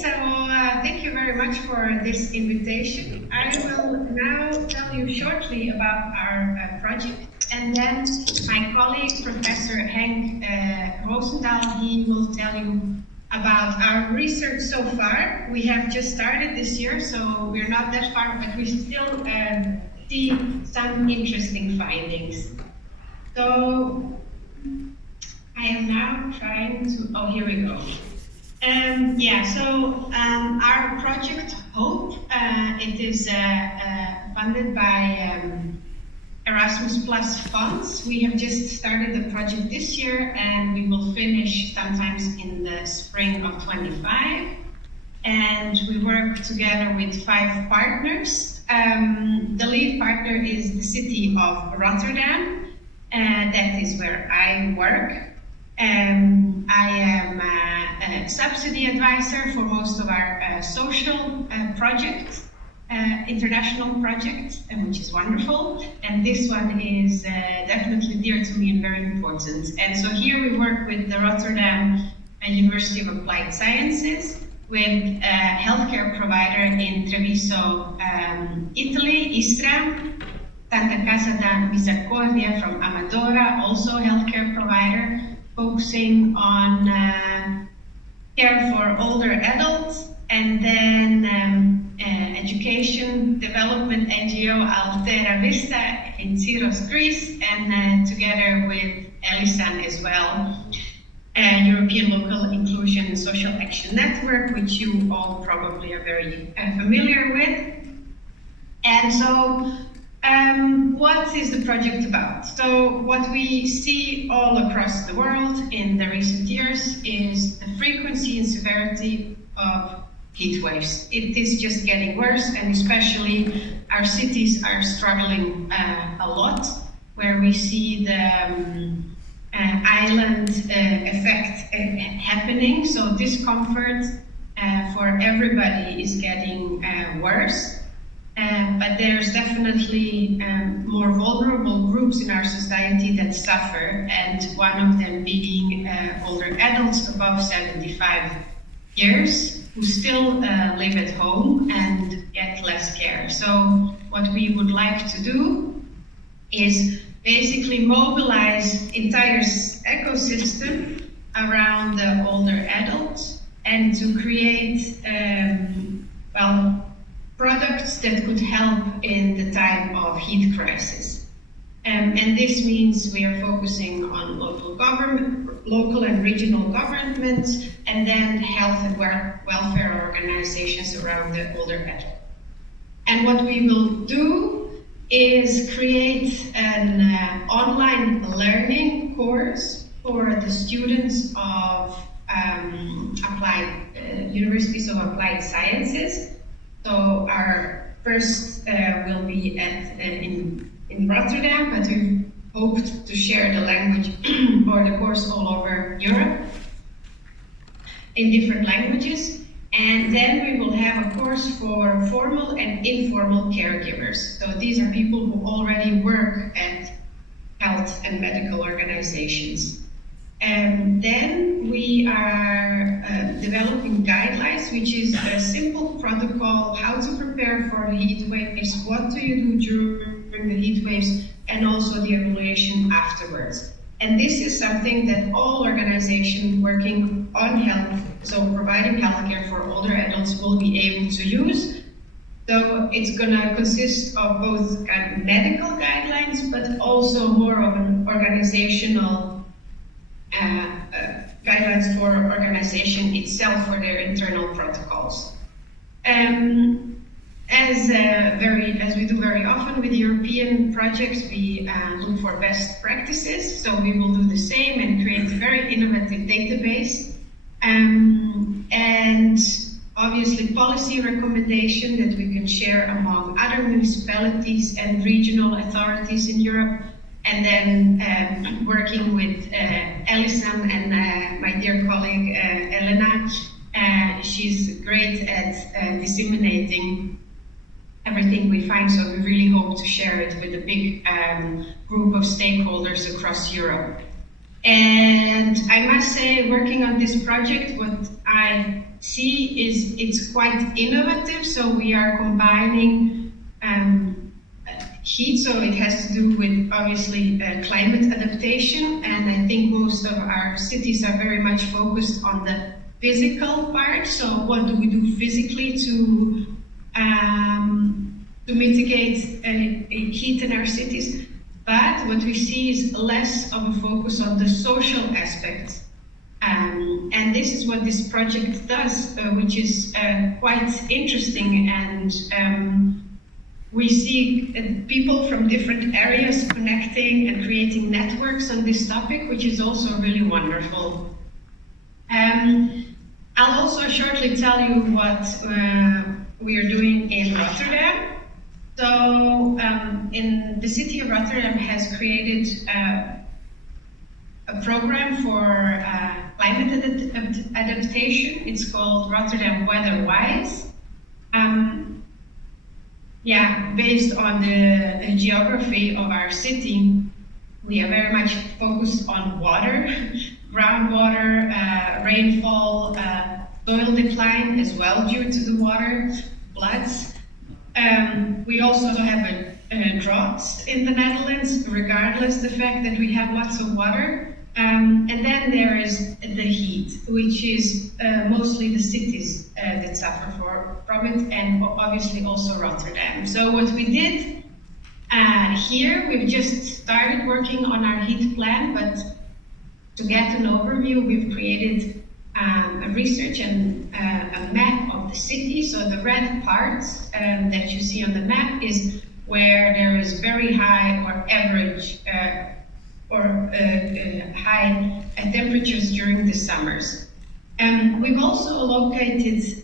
so thank you very much for this invitation. I will now tell you shortly about our project, and then my colleague, Professor Henk Rosendal, he will tell you about our research so far. We have just started this year, so we're not that far, but we still see some interesting findings. So I am now trying to, oh, here we go. Our project HOPE, it is funded by Erasmus Plus funds. We have just started the project this year, and we will finish sometimes in the spring of 25. And we work together with 5 partners. The lead partner is the city of Rotterdam, and that is where I work. I am a subsidy advisor for most of our social projects, international projects, which is wonderful. And this one is definitely dear to me and very important. And so here we work with the Rotterdam University of Applied Sciences, with a healthcare provider in Treviso, Italy, Istra, Santa Casa da Misericordia from Amadora, also a healthcare provider, focusing on care for older adults, and then education development NGO Altera Vista in Syros, Greece, and together with Elisan as well, European Local Inclusion and Social Action Network, which you all probably are very familiar with. And so, what is the project about? So what we see all across the world in the recent years is the frequency and severity of heat waves. It is just getting worse, and especially our cities are struggling a lot, where we see the island effect happening. So discomfort for everybody is getting worse. But there's definitely more vulnerable groups in our society that suffer, and one of them being older adults above 75 years who still live at home and get less care. So what we would like to do is basically mobilize entire ecosystem around the older adults, and to create products that could help in the time of heat crisis. And this means we are focusing on local and regional governments, and then health and welfare organizations around the older adult. And what we will do is create an online learning course for the students of Universities of Applied Sciences. So our first will be in Rotterdam, but we hoped to share the language or the course all over Europe in different languages. And then we will have a course for formal and informal caregivers. So these are people who already work at health and medical organizations. And then we are developing guidelines, which is a simple protocol, how to prepare for the heat waves, what do you do during the heat waves, and also the evaluation afterwards. And this is something that all organizations working on health, so providing healthcare for older adults, will be able to use. So it's going to consist of both kind of medical guidelines, but also more of an organizational guidelines for organization itself for their internal protocols. As we do very often with European projects, we look for best practices. So we will do the same and create a very innovative database. And obviously policy recommendation that we can share among other municipalities and regional authorities in Europe. And then working with Elisan and my dear colleague Elena, she's great at disseminating everything we find, so we really hope to share it with a big group of stakeholders across Europe. And I must say, working on this project, what I see is it's quite innovative. So we are combining heat, so it has to do with obviously climate adaptation, and I think most of our cities are very much focused on the physical part. So what do we do physically to mitigate heat in our cities? But what we see is less of a focus on the social aspect. And this is what this project does, which is quite interesting. And we see people from different areas connecting and creating networks on this topic, which is also really wonderful. I'll also shortly tell you what we are doing in Rotterdam. So in the city of Rotterdam has created a program for climate adaptation. It's called Rotterdam Weather-Wise. Based on the geography of our city, we are very much focused on water, groundwater, rainfall, soil decline as well due to the water, floods. We also have a drought in the Netherlands, regardless the fact that we have lots of water. And then there is the heat, which is mostly the cities that suffer from it, and obviously also Rotterdam. So what we did here, we've just started working on our heat plan, but to get an overview, we've created a research and a map of the city. So the red part that you see on the map is where there is very high or average high temperatures during the summers. We've also located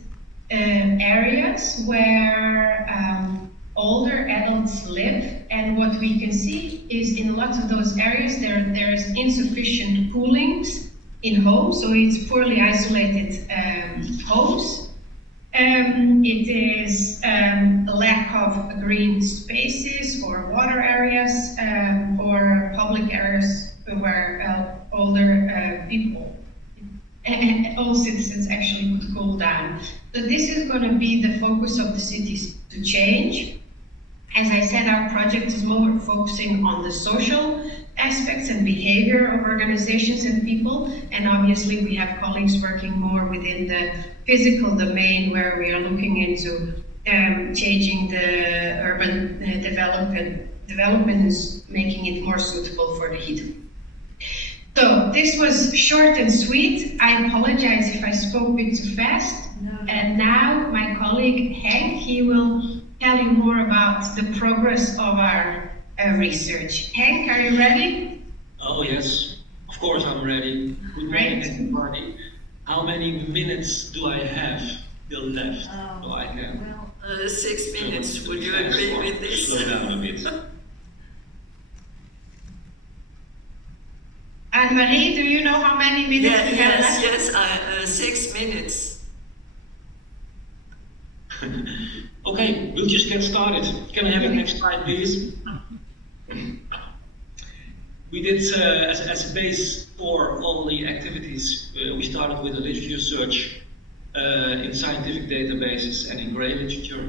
areas where older adults live, and what we can see is in lots of those areas there is insufficient coolings in homes, so it's poorly isolated homes. It is a lack of green spaces or water areas or public areas where older people and all citizens actually could cool down. So this is going to be the focus of the cities to change. As I said, our project is more focusing on the social aspects and behavior of organizations and people, and obviously we have colleagues working more within the physical domain, where we are looking into changing the urban development and making it more suitable for the heat. So this was short and sweet. I apologize if I spoke a bit too fast. No. And now my colleague Henk, he will tell you more about the progress of our research. Henk, are you ready? Oh yes, of course I'm ready. Good morning, everybody. How many minutes do I have still left? So I can. Well, 6 minutes. Would you agree with this? Slow down a bit. Anne-Marie, do you know how many minutes we have left? Yes, 6 minutes. Okay, we'll just get started. Can I have the next slide, please? We did, as a base for all the activities, we started with a literature search in scientific databases and in grey literature,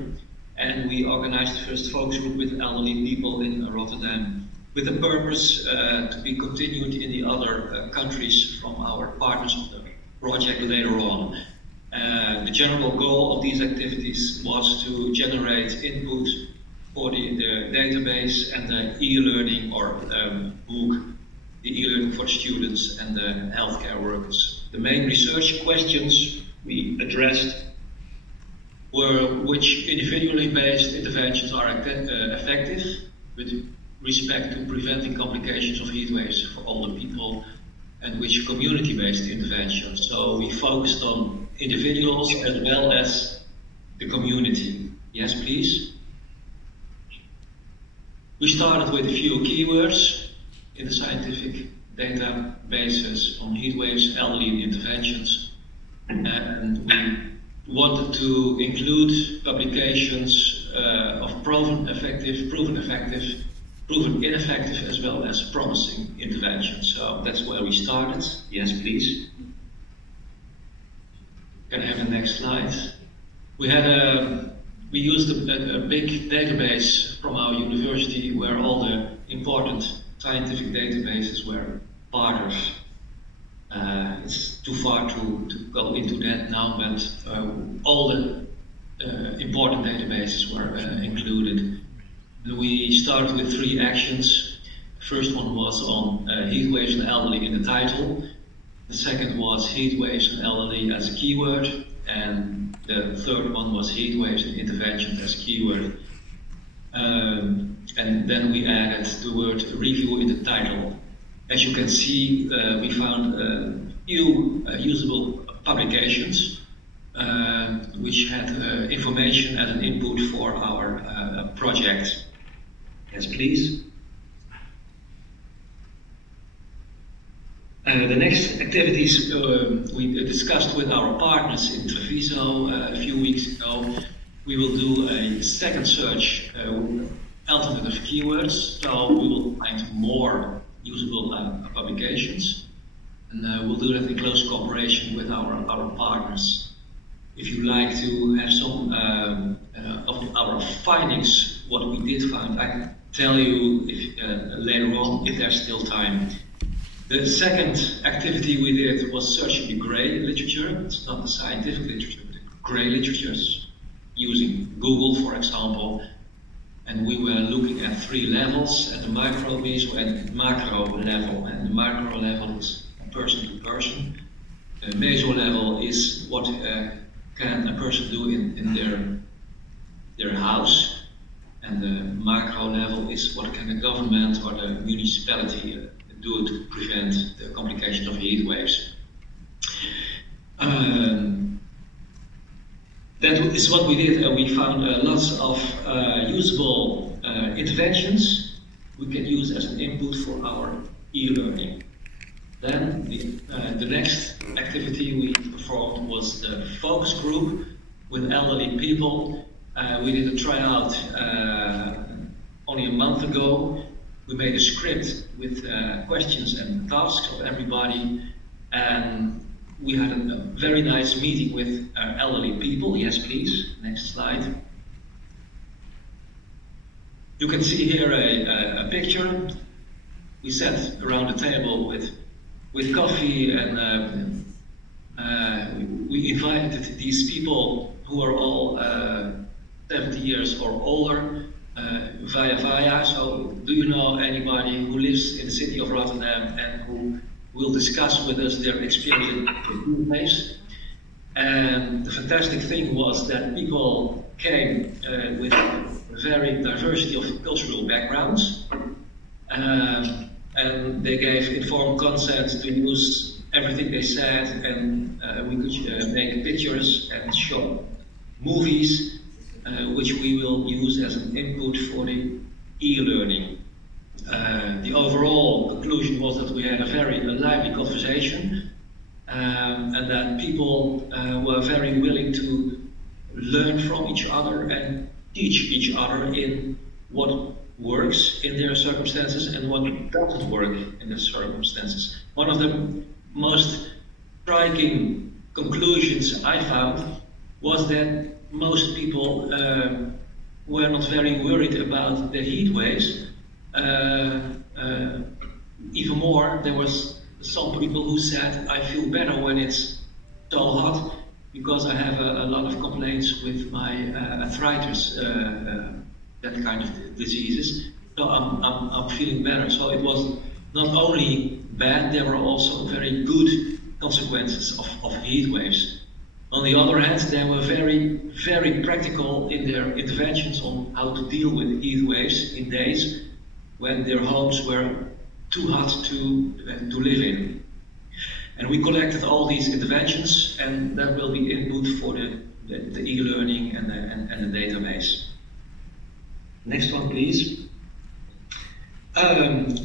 and we organized the first focus group with elderly people in Rotterdam, with the purpose to be continued in the other countries from our partners of the project later on. The general goal of these activities was to generate input for the database and the e-learning or book, the e-learning for students and the healthcare workers. The main research questions we addressed were which individually based interventions are effective with respect to preventing complications of heat waves for older people, and which community-based interventions. So we focused on individuals as well as the community. Yes, please. We started with a few keywords in the scientific databases on heat waves, elderly interventions, and we wanted to include publications of proven effective, proven ineffective, as well as promising interventions. So that's where we started. Yes, please. Can I have the next slide? We used a big database from our university where all the important scientific databases were part of. It's too far to go into that now, but all the important databases were included. We started with 3 actions. The first one was on heat waves and elderly in the title. The second was heat waves and elderly as a keyword. And the third one was heat waves and interventions as a keyword. And then we added the word review in the title. As you can see, we found a few usable publications which had information as an input for our project. Yes, please. The next activities we discussed with our partners in Treviso a few weeks ago. We will do a second search with alternative keywords, so we will find more usable publications, and we'll do that in close cooperation with our partners. If you like to have some of our findings, what we did find, I can tell you later on if there's still time. The second activity we did was searching the grey literature. It's not the scientific literature, but the grey literatures, using Google, for example. And we were looking at 3 levels, at the micro, meso, and macro level. And the micro level is person to person. The meso level is what can a person do in their house. And the macro level is what can the government or the municipality do to prevent the complications of heat waves. That is what we did. We found lots of usable interventions we can use as an input for our e-learning. Then the next activity we performed was the focus group with elderly people. We did a tryout only a month ago. We made a script with questions and tasks of everybody, and we had a very nice meeting with elderly people. Yes, please. Next slide. You can see here a picture. We sat around the table with coffee, and we invited these people who are all 70 years or older via. So, do you know anybody who lives in the city of Rotterdam and who will discuss with us their experience in the place? And the fantastic thing was that people came with a very diversity of cultural backgrounds, and they gave informed consent to use everything they said, and we could make pictures and show movies which we will use as an input for the e-learning. The overall conclusion was that we had a very lively conversation, and that people were very willing to learn from each other and teach each other in what works in their circumstances and what doesn't work in their circumstances. One of the most striking conclusions I found was that most people were not very worried about the heat waves. Even more, there was some people who said, I feel better when it's so hot because I have a lot of complaints with my arthritis, that kind of diseases. So I'm feeling better. So it was not only bad, there were also very good consequences of heat waves. On the other hand, they were very, very practical in their interventions on how to deal with heat waves in days when their homes were too hot to live in. And we collected all these interventions, and that will be input for the e-learning and the database. Next one, please.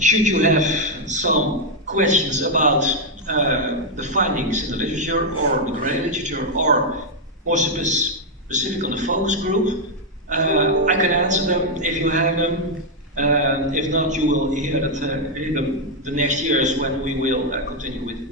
Should you have some questions about the findings in the literature or the grey literature, or more specific on the focus group, I can answer them if you have them. If not, you will hear them the next years when we will continue with